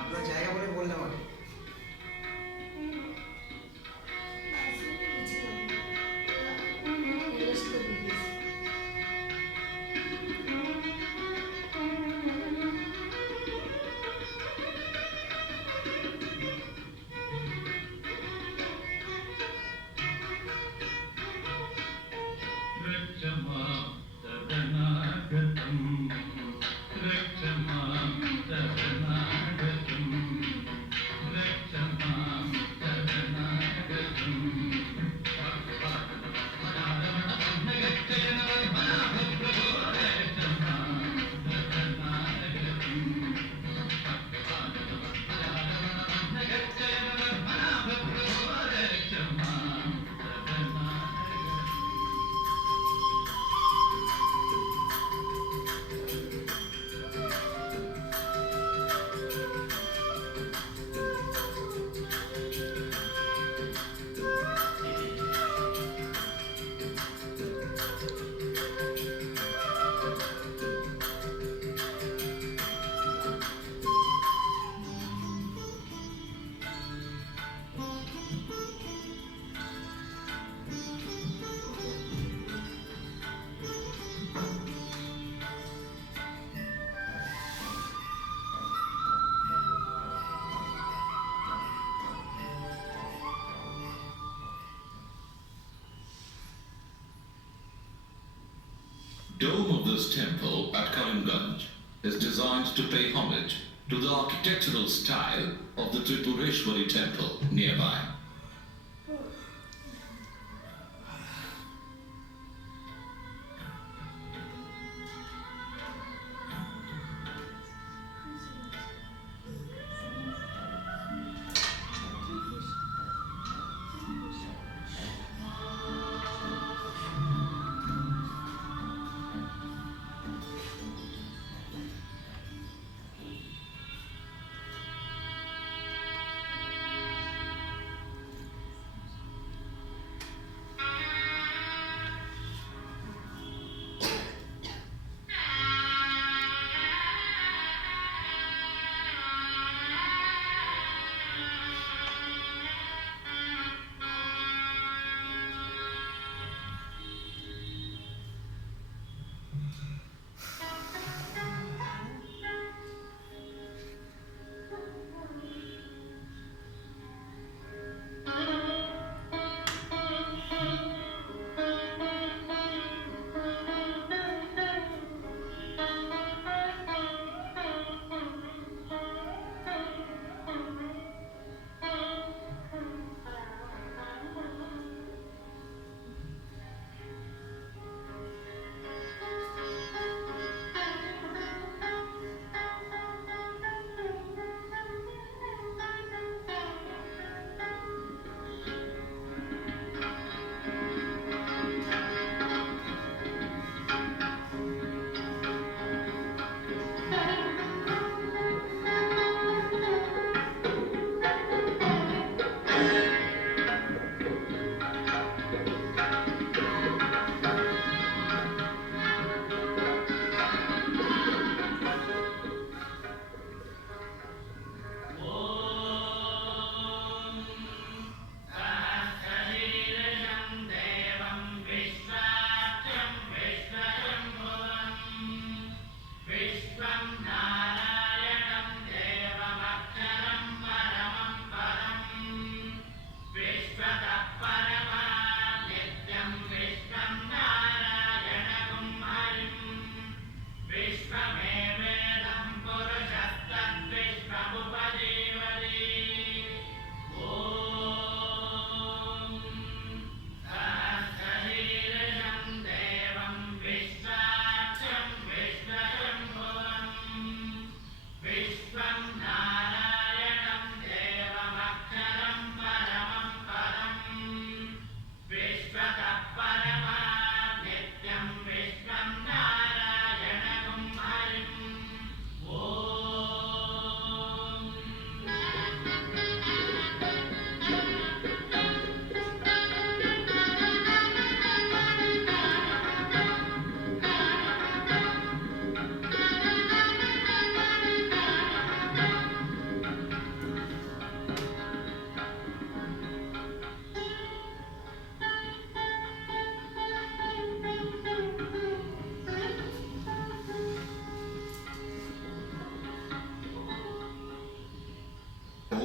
আপনার জায়গা বলে বললাম আমি। Dome of this temple at Karimganj is designed to pay homage to the architectural style of the Tripureshwari temple nearby.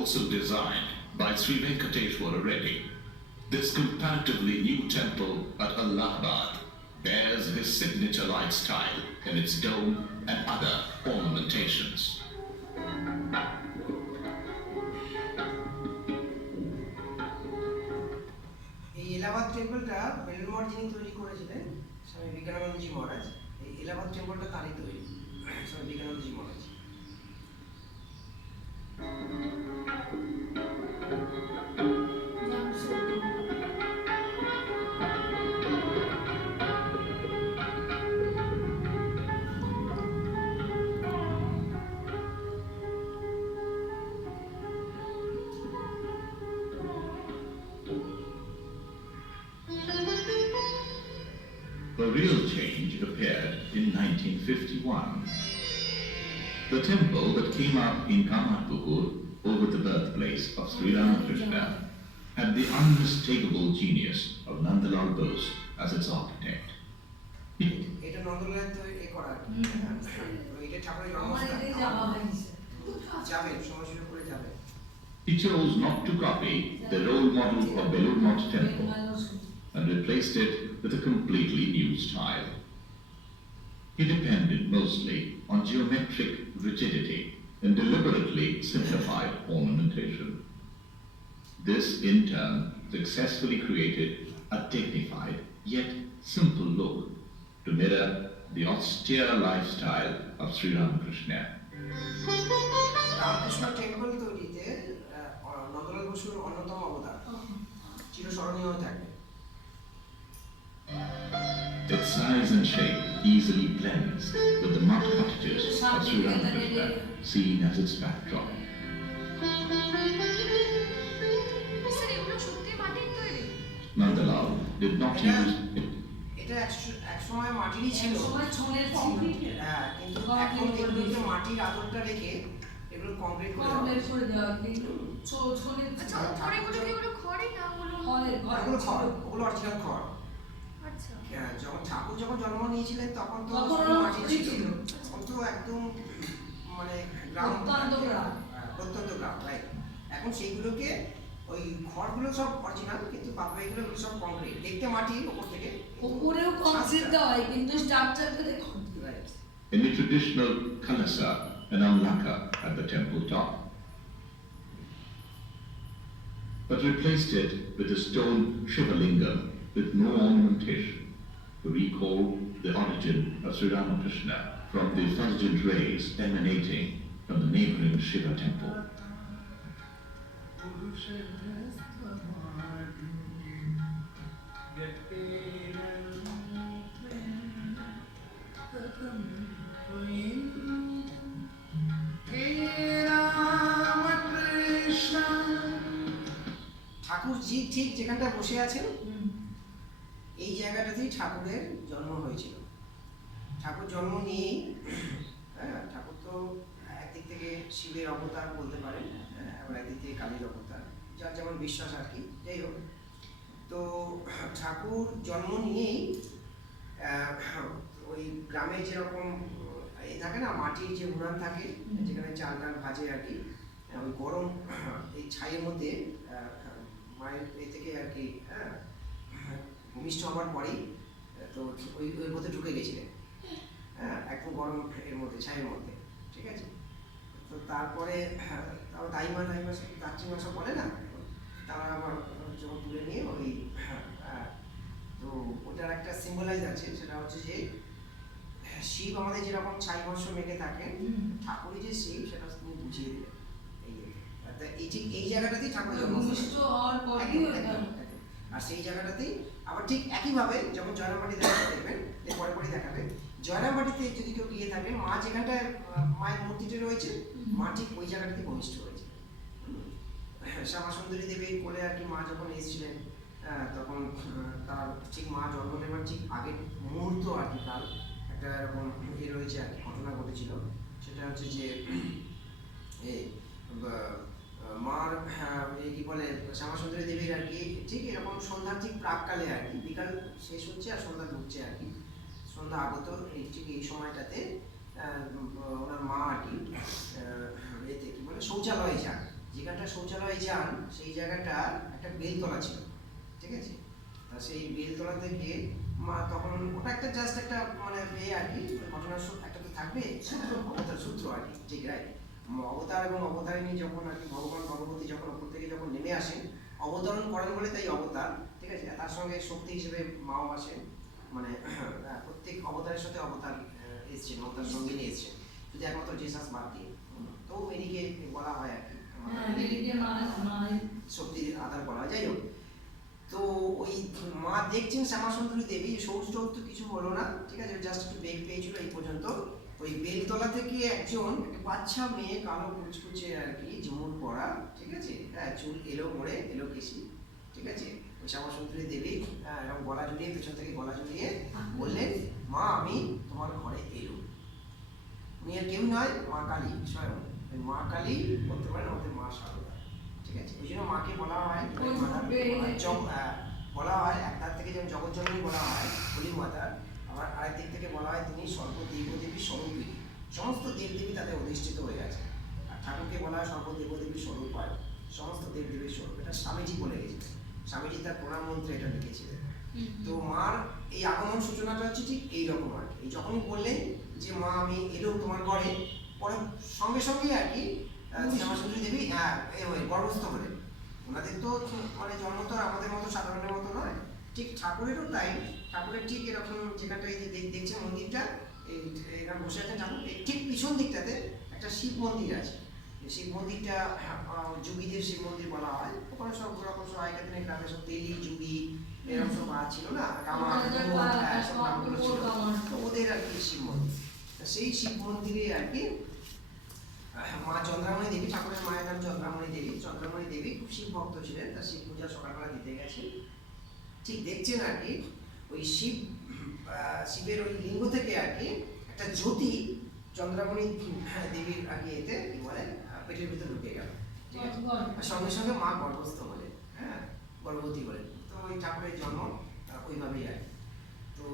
also designed by Sri Venkateswara Reddy. This comparatively new temple at Allahabad bears his signature light style in its dome and other ornamentations. এই এলাহাবাদ টেম্পলটা বেলুড় মঠ যিনি তৈরি করেছিলেন স্বামী বিবেকানন্দজি মহারাজ, এই এলাহাবাদ টেম্পলটা তারই তৈরি, স্বামী বিবেকানন্দজি মহারাজ। The real change appeared in 1951. The temple that came up in Kamarpukur over the birthplace of Sri Ramakrishna had the unmistakable genius of Nandalal Bose as its architect. এটা নন্দলালের তো এ করা আর কি। এটা ঠাকুরের জন্মস্থান। যাবেন, সময় সুযোগ করে যাবেন। He chose not to copy the role model of Belur Math temple and replaced it with a completely new style. He depended mostly on geometric rigidity and deliberately simplified ornamentation. This, in turn, successfully created a dignified yet simple look to mirror the austere lifestyle of Sri Ramakrishna. Ramakrishna temple তৈরিতে নন্দলাল বসুর অন্যতম অবদান চিরস্মরণীয় থাকবে। Its size and shape easily blends with the mud cottages of Sri Ramakrishna, seen as its backdrop. Sir এগুলো সত্যি মাটির তৈরি? Nandalal did not use it. এটা এক সময় মাটিরই ছিল, হ্যাঁ, কিন্তু এখন এগুলোতে মাটির আদরটা রেখে এগুলো কংক্রিট করে দেওয়া হয়। আচ্ছা ওপরে এগুলো কি ওগুলো খড়ই না ওগুলো? ওগুলো খড়, ওগুলো অরিজিনাল খড়। আচ্ছা হ্যাঁ, ঠাকুর যখন জন্ম নিয়েছিলেন তখন তো মাটি ছিল, তখন তো একদম মানে গ্রাম, প্রত্যন্ত গ্রাম, রাইট। এখন সেইগুলোকে ওই খড়গুলো সব অরিজিনাল, কিন্তু বাদবাকিগুলো সব কংক্রিট, দেখতে মাটির ওপর থেকে উপরেও কংক্রিট দেওয়া হয় কিন্তু স্ট্রাকচারটা দেখো। Right. In the traditional kalasa and amlaka at the temple top, but replaced it with a stone Shivalingam with no ornamentation to recall the origin of Sri Ramakrishna from the effulgent rays emanating from the neighboring Shiva temple. Thakurji ঠিক যেখানটা বসে আছেন এই জায়গাটাতেই ঠাকুরের জন্ম হয়েছিল। ঠাকুর জন্ম নিয়েই, হ্যাঁ, ঠাকুর তো একদিক থেকে শিবের অবতার বলতে পারেন, আবার একদিক থেকে কালীর অবতার, যার যেমন বিশ্বাস আর কি। যাই হোক, তো ঠাকুর জন্ম নিয়েই ওই গ্রামে যেরকম এ থাকে না, মাটির যে উনান থাকে যেখানে চাল ডাল ভাজে আর কি, ওই গরম এই ছাইয়ের মধ্যে মায়ের এ থেকে আর কি, হ্যাঁ, ভূমিষ্ঠ হওয়ার পরেই তো ওই মধ্যে ঢুকে গেছিলেন, হ্যাঁ, একদম গরম এর মধ্যে, ছাইয়ের মধ্যে, ঠিক আছে। তো তারপরে তারপর দাইমা দাচিমা সব বলে না, তারা আবার যখন তুলে নিয়ে ওই, তো ওটার একটা সিম্বলাইজ আছে, সেটা হচ্ছে যে শিব আমাদের যেরকম ছাই ভস্য মেখে থাকেন, ঠাকুরের যে শিব সেটা তিনি বুঝিয়ে দিলেন। এই জায়গাটাতেই ঠাকুরের জন্ম, আর সেই জায়গাটাতেই আবার ঠিক একইভাবে যেমন জয়রামবাটি দেখবেন, পরে পরে দেখাবে, জয়রামবাটিতে যদি কেউ গিয়ে থাকেন, মা যেখানটায় মায়ের মূর্তিটা রয়েছে, মা ঠিক ওই জায়গাটাতে ভূমিষ্ঠ হয়েছে। শ্যামা সুন্দরী দেবীর কোলে আর কি মা যখন এসেছিলেন, তখন তার ঠিক মা জন্ম নেবার ঠিক আগের মুহূর্ত আর কি, কাল একটা এরকম এ রয়েছে আর কি, ঘটনা ঘটেছিল। সেটা হচ্ছে যে মার কি বলে শ্যামা সুন্দরী দেবীর আর কি ঠিক এরকম সন্ধ্যার ঠিক প্রাককালে আর কি, বিকাল শেষ হচ্ছে আর সন্ধ্যা ঢুকছে আর কি, সন্ধ্যা আগত এই ঠিক এই সময়টাতে ওনার মা আর কি এতে কি বলে শৌচালয়ে যান, যেখানটা শৌচালয়ে যান সেই জায়গাটা একটা বেলতলা ছিল, ঠিক আছে? তা সেই বেলতলা থেকে মা তখন ওটা একটা জাস্ট একটা মানে আর কি ঘটনার একটা তো থাকবে অবতার সূত্র আর কি, ঠিক রাইট? অবতার এবং অবতারিণী যখন আর কি ভগবান ভগবতী যখন উপর থেকে যখন নেমে আসেন অবতরণ করেন বলে তাই অবতার, ঠিক আছে? তার সঙ্গে শক্তি হিসেবে মাও আসেন, মানে প্রত্যেক অবতারের সাথে অবতার এসছেন, অবতার সঙ্গে নিয়ে এসছেন, যদি একমাত্র জেসাস বাদ দিয়ে। তো মেরিকে বলা হয় আর কি শক্তির আধার বলা হয়। যাই হোক, তো ওই মা দেখছেন শ্যামাসুন্দরী দেবী, সৌজ তো কিছু হলো না, ঠিক আছে? জাস্ট একটু বেগ পেয়েছিল এই পর্যন্ত। ওই বেলতলা থেকে একজন একটা বাচ্চা মেয়ে কালো কুচকুচে আর কি ঝুমুর পরা, ঠিক আছে? হ্যাঁ, চুল এলো মোড়ে, এলো কেশি, ঠিক আছে? ওই শ্যামাসুন্দরী দেবী এরকম গলা জড়িয়ে, পেছন থেকে গলা জড়িয়ে বললেন, মা আমি তোমার ঘরে এলো। উনি আর কেউ নয়, মা কালী স্বয়ং। মা কালী বলতে পারেন আমাদের মা সারদা, ঠিক আছে? ওই জন্য মাকে বলা হয় বলা হয় একটার থেকে যেমন জগৎজননী বলা হয় হলি মাতার, আবার আরেক দিক থেকে বলা হয় তিনি সর্বদেবদেবী স্বরূপী, সমস্ত দেবদেবী তাদের অধিষ্ঠিত হয়ে আছে। আর ঠাকুরকে বলা হয় সর্বদেবদেবী স্বরূপ হয়, সমস্ত দেবদেবীর স্বরূপ। এটা স্বামীজি বলে গেছিলেন, স্বামীজি তার প্রণাম মন্ত্রে এটা লিখেছিলেন। তো মার এই আগমন সূচনাটা হচ্ছে ঠিক এইরকম আর কি। যখনই বললেন যে মা আমি এলো তোমার ঘরে, পরে সঙ্গে সঙ্গেই আর কি শ্যামাসুন্দরী দেবী গর্ভস্থ হলেন। ওনাদের তো মানে জন্ম তো আমাদের মতো সাধারণের মতো নয়, ঠিক ঠাকুরেরও তাই। ঠাকুরের ঠিক এরকম যেখানটা এই যে দেখছেন মন্দিরটা, এখানে বসে আছেন ঠাকুর, ঠিক পিছন দিকটাতে একটা শিব মন্দির আছে। শিব মন্দিরটা যুগীদের শিব মন্দির বলা হয়। ওখানে সব রকম সব আগেকার দিনে গ্রামে সব তেলি যুগী এরকম সব ছিল না, ওদের আর কি শিব মন্দির। সেই শিব মন্দিরে আর কি মা চন্দ্রামণি দেবী, ঠাকুরের মায়ের নাম চন্দ্রামণি দেবী। চন্দ্রামণি দেবী খুব শিব ভক্ত ছিলেন, তার শিব পূজা সকালবেলা দিতে গেছে। ঠিক দেখছেন আর কি ওই শিবের ওই লিঙ্গ থেকে আর কি একটা জ্যোতি চন্দ্রামণি দেবীর আর কি এতে কি বলে পেটের ভিতরে ঢুকে গেল, ঠিক আছে? সঙ্গে সঙ্গে মা গর্ভস্থ হলেন, হ্যাঁ, গর্ভবতী হলেন। তো ওই ঠাকুরের জন্ম ওইভাবেই আর কি। তো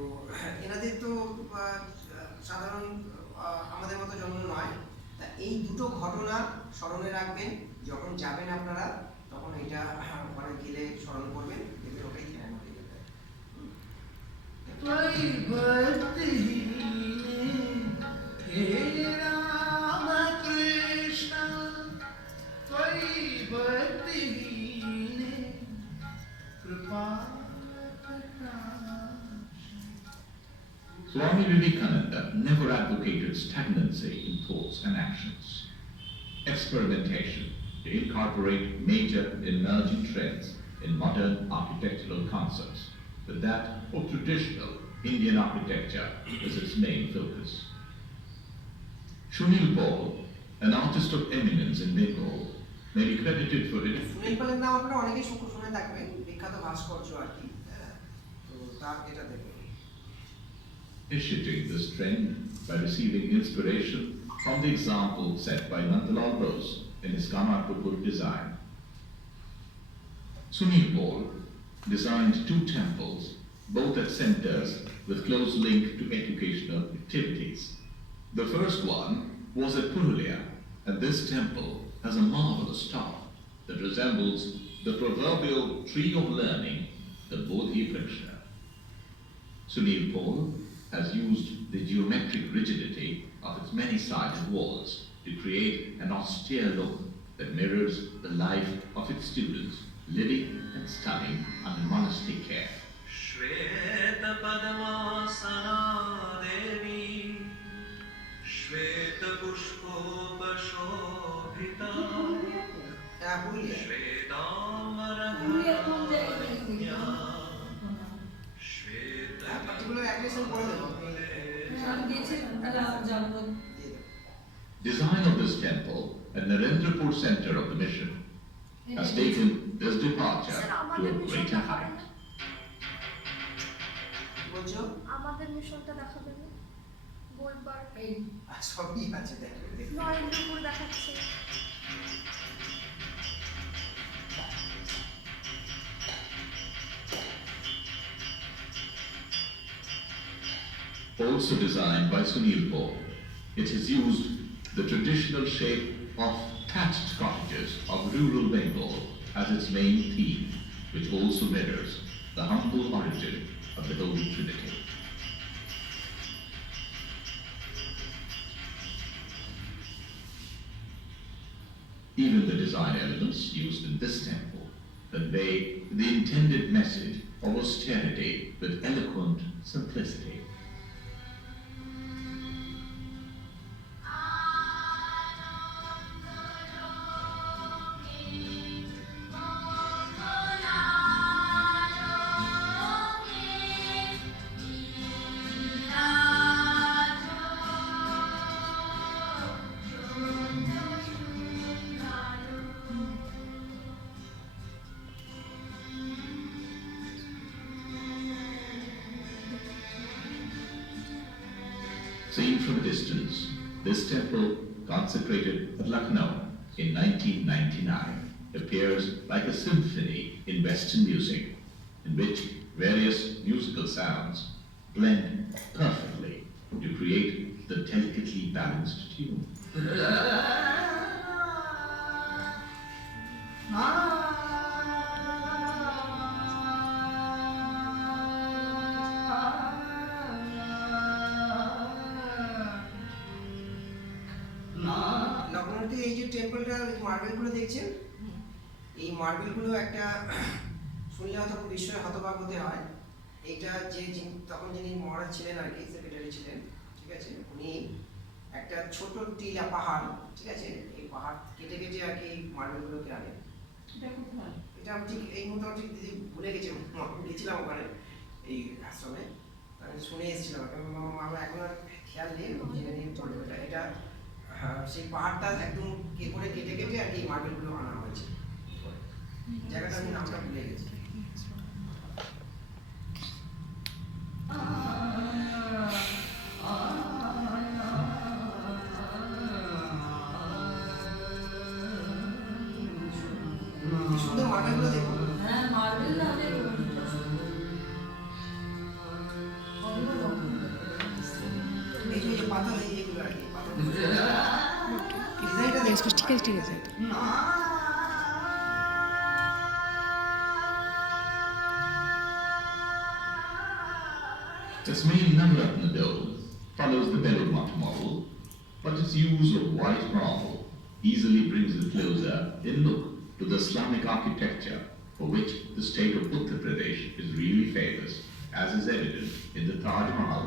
এনাদের তো সাধারণ আমাদের মতো জন্ম নয়। তা এই দুটো ঘটনা স্মরণে রাখবেন, যখন যাবেন আপনারা তখন এটা ওখানে গেলে স্মরণ করবেন, দেখবেন ওটাই ধ্যান হয়ে যাবে। Swami Vivekananda never advocated stagnancy in thoughts and actions. Experimentation to incorporate major emerging trends in modern architectural concepts, with that of traditional Indian architecture as its main focus. Sunil Paul, an artist of eminence in Bengal, may be credited for it. Sunil পালের নাম আপনারা অনেকেই শুনে থাকবেন, বিখ্যাত ভাস্কর্য আর কি। তো তার এটা দেখবেন। Initiating this trend by receiving inspiration from the example set by Nandalal Bose in his Kamarpur design. Sunil Paul designed two temples, both at centers with close link to educational activities. The first one was at Purulia, and this temple has a marvelous top that resembles the proverbial tree of learning, the Bodhi Vriksha. Sunil Paul has used the geometric rigidity of its many-sided walls to create an austere look that mirrors the life of its students living and studying under monastic care. Shweta Padmasana Devi Shweta Pushpopashobhita Purulia Shwetamara পার্টিকুলার অ্যাড্রেসও করে দেবো Design of this temple at Narendrapur center of the mission has taken this departure to a greater height. বলছো আমাদের মিশনটা দেখাবেন বলবার সবই আছে, দেখো নরেন্দ্রপুর দেখাচ্ছে। Also designed by Sunil Paul, it has used the traditional shape of thatched cottages advantages of rural Bengal as its main theme, which also mirrors the humble origin of the Holy Trinity. Even the design elements used in this temple convey the intended message of austerity with eloquent simplicity. Seen from a distance, this temple, consecrated at Lucknow in 1999, appears like a symphony in Western music, in which various musical sounds blend perfectly to create the delicately balanced tune. লখনৌতে এই যে টেম্পলটা মার্বেলগুলো দেখছেন, এই মার্বেলগুলো একটা শুনলে হয়তো বিস্ময় হতবাক হতে হয়। এইটা তখন যিনি মহারাজ ছিলেন আর কি, সেক্রেটারি ছিলেন, ঠিক আছে, উনি একটা ছোট টিলা পাহাড়, ঠিক আছে, এই পাহাড় কেটে কেটে আর কি মার্বেলগুলোকে আনে। এটা আমি ঠিক এই মোটামুটি দিদি ভুলে গেছি, গেছিলাম ওখানে এই আশ্রমে, আমি শুনে এসেছিলাম, আমার এখন আর খেয়াল নেই, জেনে নিয়ে চলবে। এটা সেই পাহাড়টা একদম কেটে কেটে আর কি মার্বেলগুলো আনা হয়েছে। জায়গাটা আমি নামটা ভুলে গেছি। সুন্দর মার্বেলগুলো দেখুন। হ্যাঁ, মার্বেল না হলে এই যে পাথর, এইগুলো আর কি পাথর ডিজাইনটা দেখুন। ঠিক আছে ঠিক আছে। Its main Navratna dome follows the Belur Math model, but its use of white marble easily brings it closer in look to the Islamic architecture for which the state of Uttar Pradesh is really famous, as is evident in the Taj Mahal.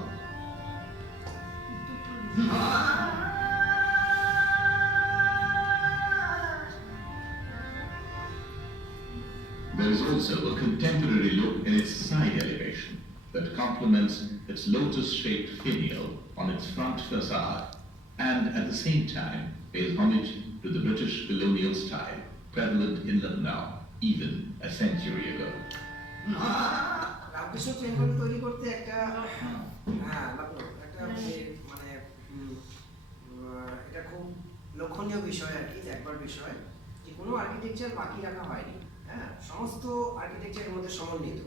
There is also a contemporary look in its side elevation that complements its lotus-shaped finial on its front facade and at the same time pays homage to the British colonial style prevalent in Lucknow even a century ago. Ramakrishna temple তৈরি করতে একটা মানে এটা খুব লক্ষণীয় বিষয় আর কি, দেখবার বিষয় যে কোনো আর্কিটেকচার বাকি রাখা হয়নি। হ্যাঁ, সমস্ত আর্কিটেকচারের মধ্যে সমন্বিত।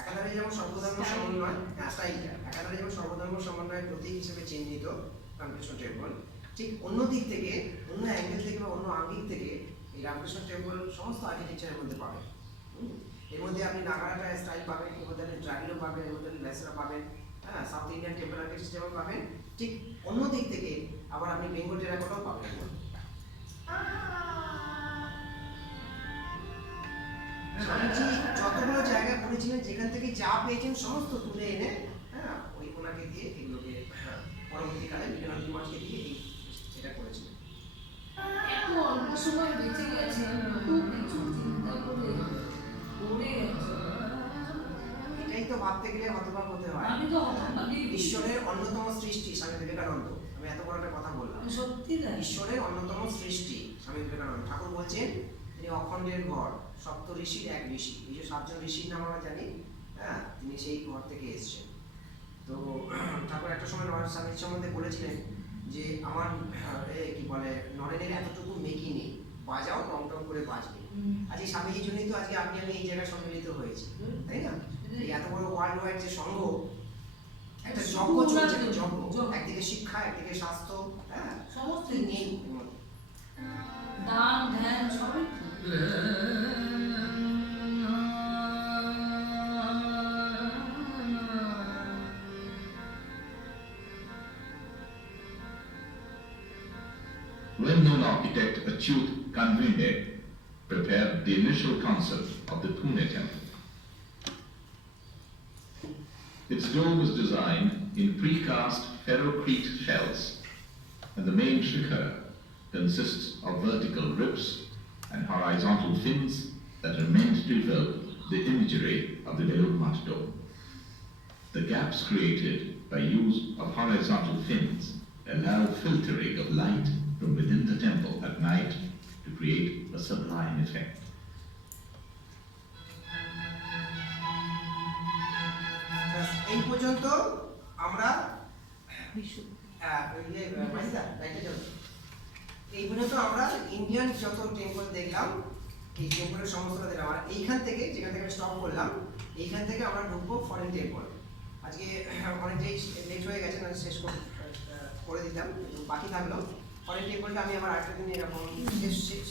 একাধারে যেমন সর্বধর্ম সমন্বয়, একাধারে যেমন সর্বধর্ম সমন্বয়ের প্রতীক হিসেবে চিহ্নিত রামকৃষ্ণ টেম্পল, ঠিক অন্য দিক থেকে, অন্য অ্যাঙ্গেল থেকে বা অন্য আঙ্গিক থেকে এই রামকৃষ্ণ টেম্পল সমস্ত আর্কিটেকচারের মধ্যে পাবেন। এর মধ্যে আপনি নাগারাটা স্টাইল পাবেন, এর মধ্যে আপনি দ্রাবিড় পাবেন, এর মধ্যে আপনি লেসরা পাবেন, হ্যাঁ, সাউথ ইন্ডিয়ান টেম্পল আর্কিটেকচার যেমন পাবেন, ঠিক অন্য দিক থেকে আবার আপনি বেঙ্গল টেরাকোটাও পাবেন। স্বামীজি যতগুলো জায়গা ঘুরেছিলেন, যেখান থেকে যা পেয়েছেন সমস্ত তুলে এনে, হ্যাঁ, ওই ওনাকে দিয়ে এগুলোকে পরবর্তীকালে বিবেকানন্দ মাসকে দিয়ে এটা করেছিলেন। এত অল্প সময় বেঁচে গেছে, খুব কিছু চিন্তা করে গেছে। এটাই তো ভাবতে গেলে হতবাক হতে হয়। আমি তো হতবাকই। ঈশ্বরের অন্যতম সৃষ্টি স্বামী বিবেকানন্দ, আমি এত বড় একটা কথা বললাম, সত্যি তাই। ঈশ্বরের অন্যতম সৃষ্টি স্বামী বিবেকানন্দ। ঠাকুর বলছেন তিনি অখণ্ডের ঘর, সপ্ত ঋষির এক ঋষি। এই যে 7জন ঋষির নাম আমরা জানি, হ্যাঁ, তিনি সেই ঘর থেকে এসেছেন। তো ঠাকুর একটা সময় স্বামীর সম্বন্ধে বলেছিলেন যে আমার কি বলে নরেনের এতটুকু মেকি নেই, বাজাও টং টং করে বাজবে। আজ এই স্বামীজির জন্যই তো আজকে আপনি আমি এই জায়গায় সম্মিলিত হয়েছি, তাই না? এই এত বড় ওয়ার্ল্ড ওয়াইড যে সংঘ, একটা যজ্ঞ চলছে, যজ্ঞ, একদিকে শিক্ষা, একদিকে স্বাস্থ্য, হ্যাঁ, সমস্ত নেই। দান ধ্যান সবই Well-known architect Achyut Kanvinde prepared the initial concept of the Pune temple. Its dome was designed in precast ferrocrete shells, and the main shikhar consists of vertical ribs and horizontal fins that are meant to evoke the imagery of the Belur Math dome. The gaps created by use of horizontal fins allow filtering of light from within the temple at night to create a sublime effect. এই পর্যন্ত আমরা ভীষণ এই পর্যন্ত আমরা Indian যত temple দেখলাম, এই টেম্পলের সমস্তটা দেখলাম। আর এইখান থেকে, যেখান থেকে স্টপ করলাম, এইখান থেকে আমরা ঢুকবো ফরেন টেম্পল। আজকে অনেকটাই লেট হয়ে গেছে, না শেষ করে দিতাম, বাকি থাকলো ফরেন টেম্পলটা। আমি আবার আরেকটা দিন এরকম শেষ